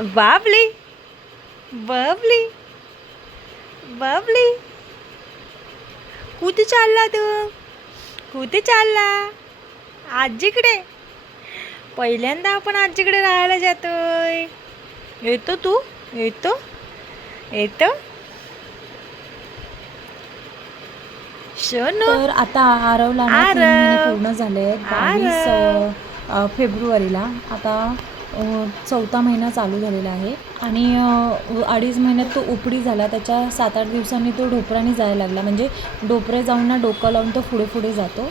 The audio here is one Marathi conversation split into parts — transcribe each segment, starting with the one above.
बाबली बबली बबली कुठे चालला तू? कुठे चालला? आजीकडे. पहिल्यांदा आपण आजीकडे राहायला जातोय. येतो तू? येतो? येतो? तर आता आरवला पूर्ण झाले बावीस फेब्रुवारीला. आता चौथा महिना चालू झालेला आहे. आणि अडीच महिन्यात तो उपडी झाला. त्याच्या सात आठ दिवसांनी तो ढोपराने जायला लागला. म्हणजे डोपरे जाऊन ना डोकं लावून तो पुढे पुढे जातो.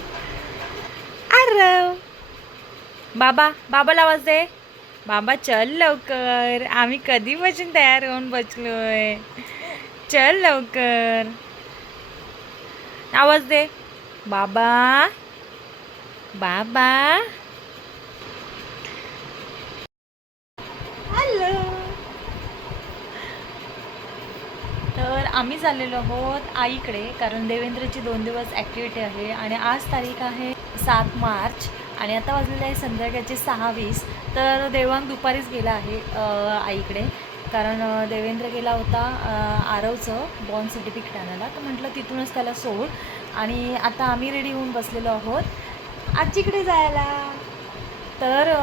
आरव बाबा बाबाला आवाज दे. बाबा चल लवकर. आम्ही कधीपासून तयार होऊन बसलोय. चल लवकर. आवाज दे. बाबा बाबा हॅलो तर आम्ही चाललेलो आहोत आईकडे कारण देवेंद्रची दोन दिवस ॲक्टिव्हिटी आहे आणि आज तारीख आहे सात मार्च आणि आता वाजलेले आहे संध्याकाळचे सहा वीस. तर देवांग दुपारीच गेला आहे आईकडे. कारण देवेंद्र गेला होता आरवचं बॉर्न सर्टिफिकेट आणायला. तर म्हटलं तिथूनच त्याला सोड. आणि आता आम्ही रेडी होऊन बसलेलो आहोत. आजीकडे जायला. तर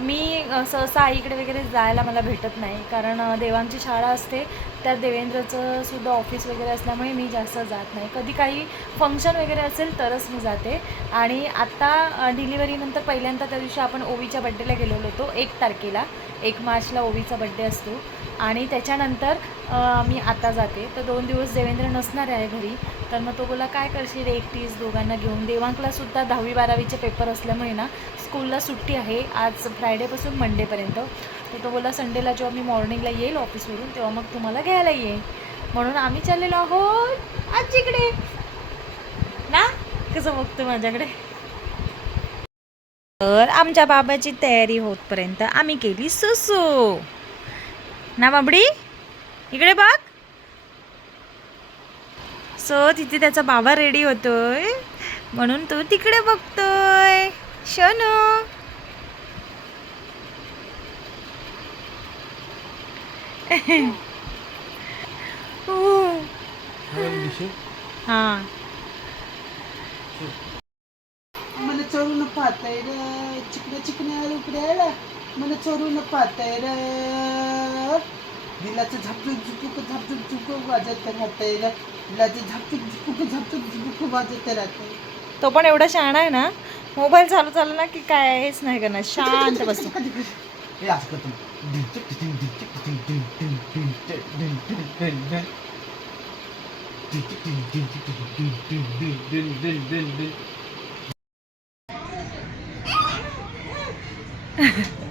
मी सहसा आईकडे वगैरे जायला मला भेटत नाही. कारण देवांची शाळा असते. त्यात देवेंद्रचं सुद्धा ऑफिस वगैरे असल्यामुळे मी जास्त जात नाही. कधी काही फंक्शन वगैरे असेल तरच मी जाते. आणि आत्ता डिलिव्हरीनंतर पहिल्यांदा त्या दिवशी आपण ओवीच्या बड्डेला गेलेलो होतो एक तारखेला. एक मार्चला ओवीचा बड्डे असतो. आणि त्याच्यानंतर मी आता जाते. तर दोन दिवस देवेंद्र नसणार आहे घरी. तर मग तो बोला काय करशील एकटीस दोघांना घेऊन? देवांकला सुद्धा दहावी बारावीचे पेपर असल्यामुळे ना स्कूलला सुट्टी आहे. आज फ्रायडेपासून मंडेपर्यंत तर तो बोला संडेला जेव्हा मी मॉर्निंगला येईल ऑफिसवरून तेव्हा मग तुम्हाला घ्यायला येईल म्हणून आम्ही चाललेलो आहोत आजीकडे. ना? कसं बघतो माझ्याकडे? तर आमच्या बाबाची तयारी होतपर्यंत आम्ही केली सुसू. ना बाबडी? इकडे बघ. सो तिथे त्याचा बाबा रेडी होतोय. म्हणून तो तिकडे बघतोय. शनू. हा. मला चोरून पाहताय रे चिकण्या चिकण्या उकड्याला मला चोरून पाहताय रे दिलाचं झापझुक झुपूक झापझुक झुपूक वाजत राहतंय रे दिलाचं झापझुक झुपूक झापझुक झुपूक वाजत राहतंय तो पण एवढा शहाणा आहे ना मोबाईल चालू चालू ना की काय हेच नाही करणार. शांत बसतो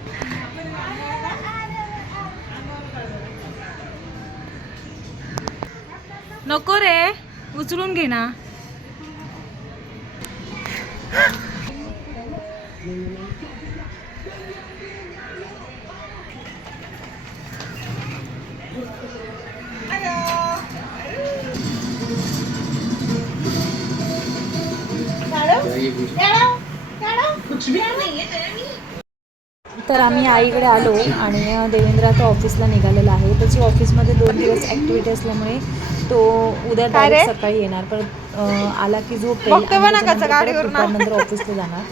तर आम्ही आईकडे आलो आणि देवेंद्र आता ऑफिसला निघालेला आहे. त्याची ऑफिसमध्ये दोन दिवस ॲक्टिव्हिटी असल्यामुळे तो उद्या direct सकाळी येणार. पण आला की झोपेल बघतो आणि बघ ना त्याच्यानंतर कसं परत गाडीवरून. दुपारनंतर ऑफिसला जाणार.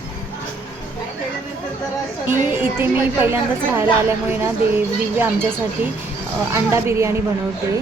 मी इथे मी पहिल्यांदाच राहायला आल्यामुळे ना देव दिव्या आमच्यासाठी अंडा बिर्याणी बनवते.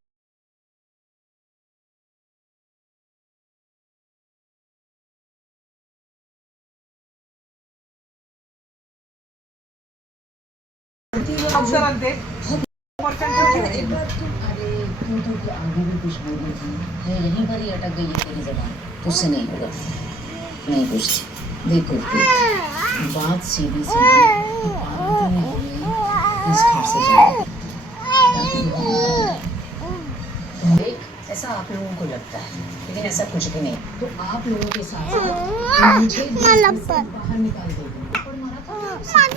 है यहीं पर ही अटक गई है तेरी जबान तुझसे नहीं होगा नहीं पूछती देखो बात सीधी सी है कि पार्वती ने हमें इस घर से जाने दिया। ताकि वो हमें देख ऐसा आप लोगों को लगता है लेकिन ऐसा कुछ भी नहीं। तो आप लोगों के साथ मुझे बाहर निकाल देगी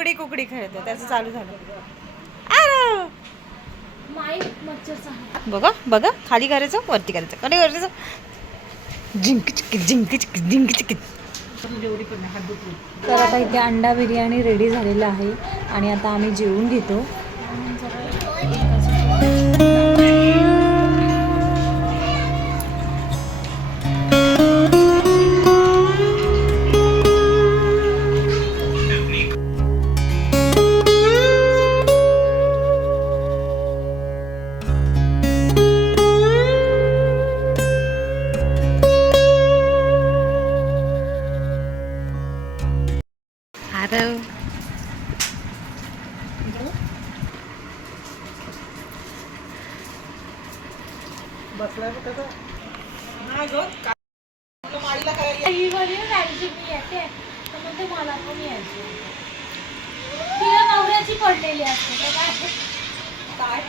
कुकडी कुकडी खेळतो त्याचं चालू झालं. अरे बघा बघा खाली करायचं वरती करायचं. खाली करायचं. जिंक चिक जिंक चिक जिंक चिक. तर आता इथे अंडा बिर्याणी रेडी झालेला आहे आणि आता आम्ही जेवून घेतो. काय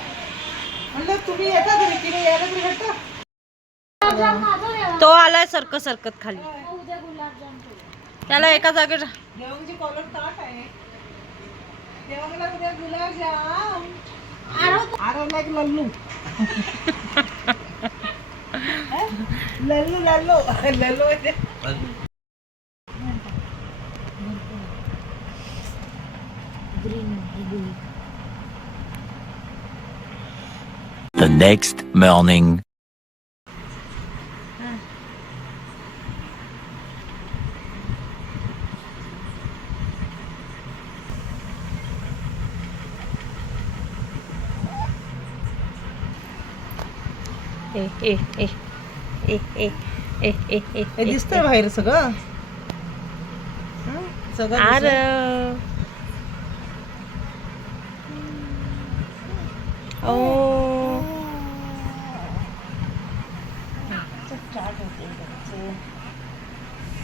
म्हणलं तुम्ही येता घरी तिने यायला तरी भेटता तो आलाय सरकत सरकत खाली. त्याला एका जागेवर देवांची कॉलर ताट आहे गुलाबजाम Lallu Lallu Lallu Lallu The next morning. Eh, eh, eh. Eh, eh, eh, eh, eh, हे eh, दिसतंय बाहेर सगळं हं? सगळं दिसतंय.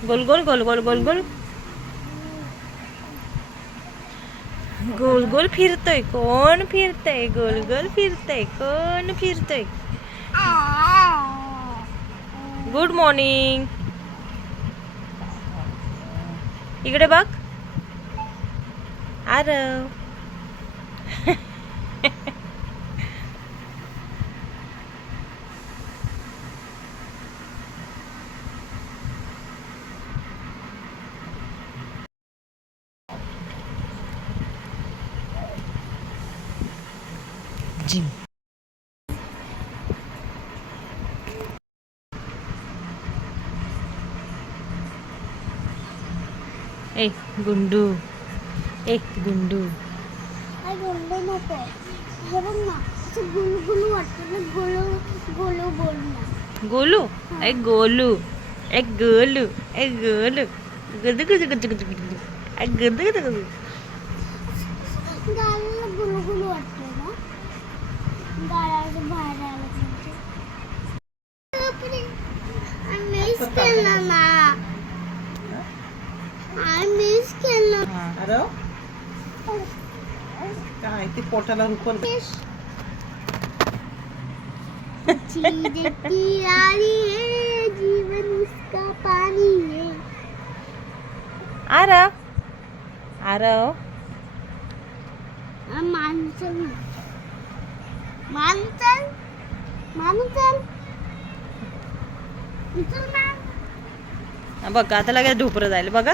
गोल गोल गोल गोल गोल गोल. गोल गोल फिरतोय कोण फिरतय? गोल गोल फिरतय कोण फिरतय? गुड मॉर्निंग इकडे बघ. अरे ए गुंडू एक गुंडू काय गोंडे नको हे बघ ना असं गुलू गुलू वाटतं ना गोलू गोलू बोल ना पोटाला रुपर जीवन उसका पानी है आरव. आरव. मानचल मानचल मानचल बघा आता लगेच ढोपरं जाईल बघा.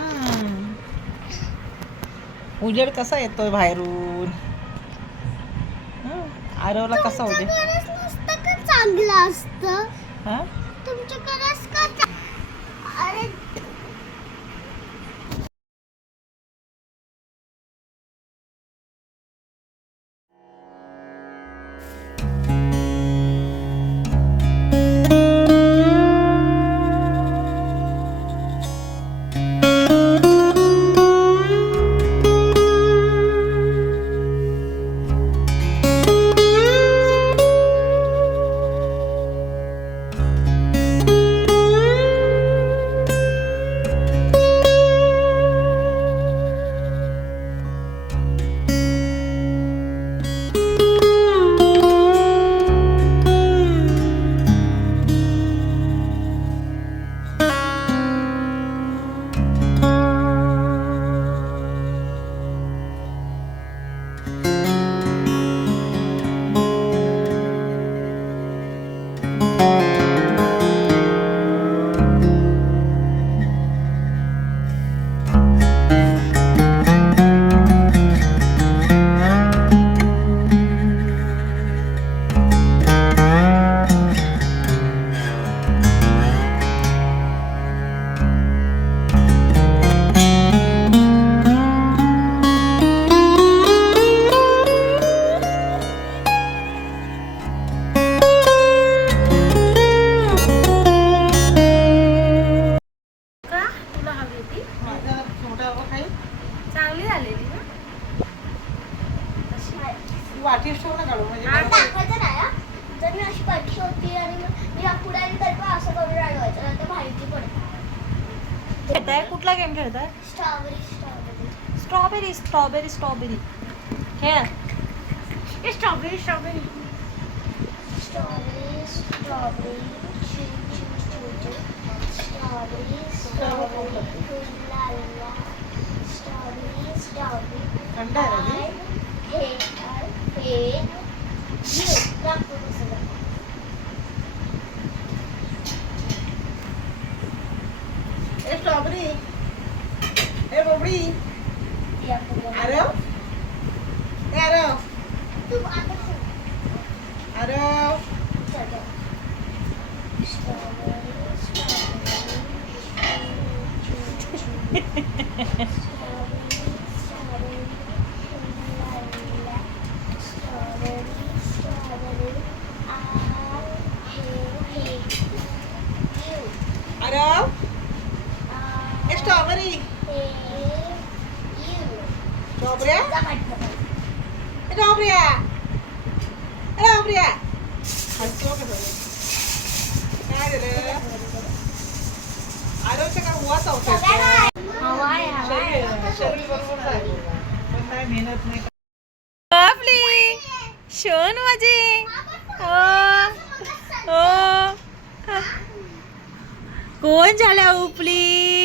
उजेड कसा येतोय बाहेरून. आरवला कसा उजेड? का चांगलं असतं? అంటారు అది?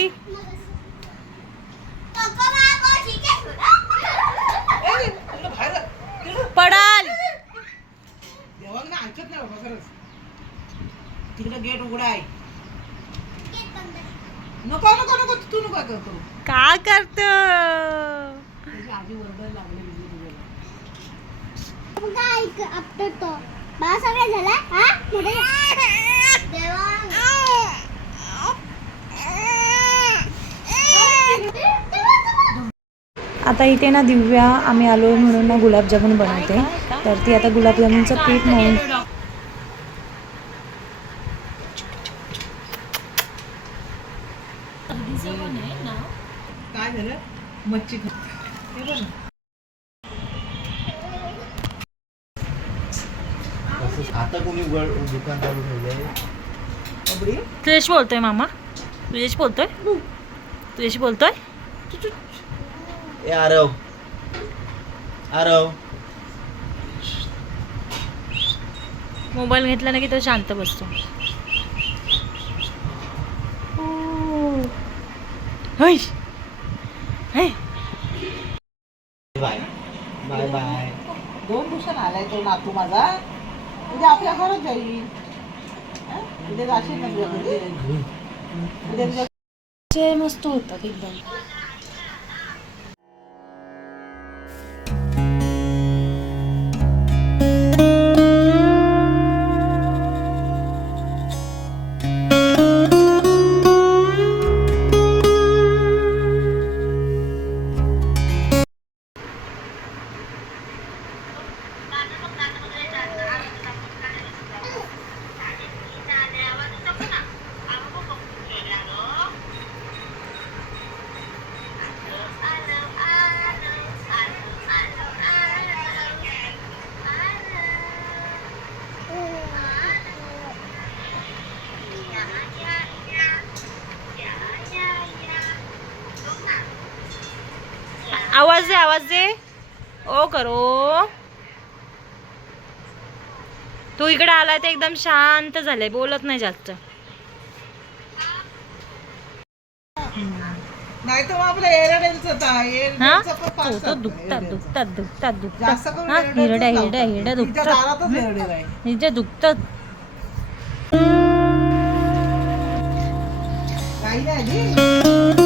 उपली पप्पा मागो ठीक आहे ए, तुला बाहेर पडाल. देवांग ना ऐकत नाही बाबा खरंच. तिकडे गेट उघडा आहे. नको नको नको तू नको काय करू. का करत? तुझी आजी ओरडायला लागली ऐक आपलं तो मला सगळं झालं? हा? मोठे आता इथे ना दिव्या आम्ही आलो म्हणून ना गुलाबजामुन बनवते. तर ती आता गुलाबजामुनचं पीठ मळून काय झालं? मच्छी हे. आता कोणी दुकान चालू ठेवलंय? बोलतोय मामा. तुझ्याशी बोलतोय. तुझ्याशी बोलतोय? ए आरव. आरव. मोबाईल घेतला ना की तो शांत बसतो. है. बाय. Bye bye. दोन दिवसानं आलाय तो नातू माझा. उद्या आपल्या घरात जाईल. हा? उद्या जाशील ना तुझ्या घरी उद्या तुझ्या ते मस्त होतात एकदम ओ करो. तू इकडे आला ते एकदम शांत झालंय. बोलत नाही जास्त. नाही तर आपलं एरडेलचं होता एरडेलचं पण पाच तो तो सात दुखतात एरडेलचं. दुखतात दुखतात जास्त दुखतात करून हा एरडेलचंच हिरड्या लावतात. हिरड्या तिच्या दुखतात. दारातच एरडेल आहे हिच्या दुखतात. काही नाही. आली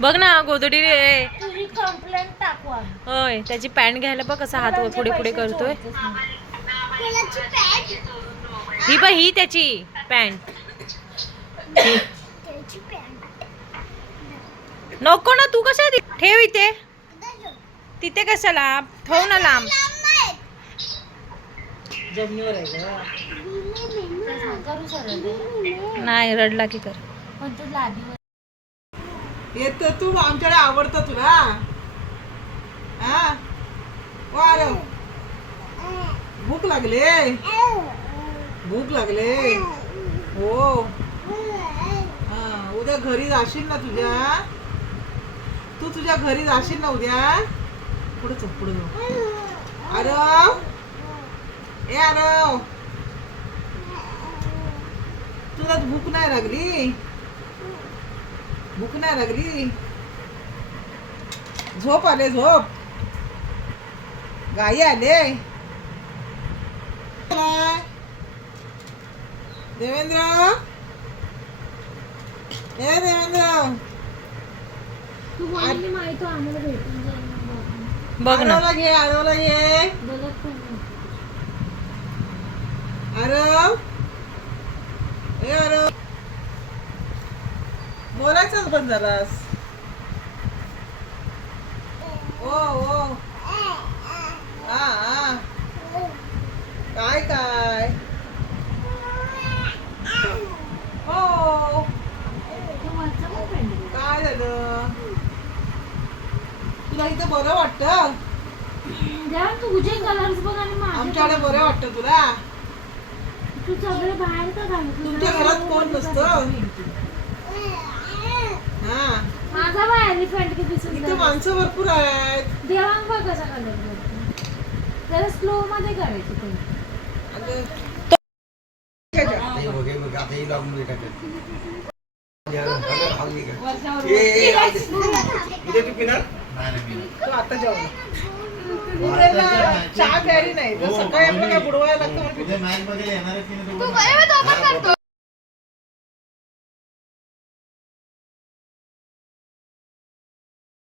बघ ना गोदडी रे. तुझी कंप्लेंट टाकू आम्ही. होय त्याची पॅन्ट घ्यायला बघ कसा हात वर पुढे पुढे करतोय. मुलाची पॅन्ट? ही बघ ही त्याची पॅन्ट. त्याची पॅन्ट. नको ना तू कशा ठेव इथे. तिथे कशाला? ठेव ना लांब. जमिनीवर आहे गं. करू सरळ ते. नाही रडला की कर. पण तू लादीवर येत तू आमच्याकडे आवडतं तुला हा? वार. भूक लागले? भूक लागले? हो. उद्या घरी जाशील ना तुझ्या? तू तुझ्या घरी जाशील ना उद्या? पुढे चल पुढे जाऊ. अरव ए अरव तुला भूक नाही लागली? भूक नाही लागली. झोप आले झोप. गाई आले. देवेंद्र. ए देवेंद्र. बघ ना. घे आरवला घे. आरव. ए आरव. बोलायचंच बंद झालास. ओ ओ. हा काय काय? हो. काय झालं? तुला इथे बरं वाटतं? द्या तुझे कलर्स बघ आणि माझे आमच्याकडे बरं. वाटतं तुला? तू सगळे बाहेर का घालतो तुमच्या घरात कोण नसतं? हा. माझा बा एलिफंट किती इथे सुंदर माणसं भरपूर आहेत. देवांग बघ कसा कलर करतो जरा स्लो मध्ये करायची ते. अगं, तू आता जेवण. चहा प्यारी नाही. तर सकाळी आपल्याला बुडवायला लागतं म्हणून तू बरोबर तो पण करतो.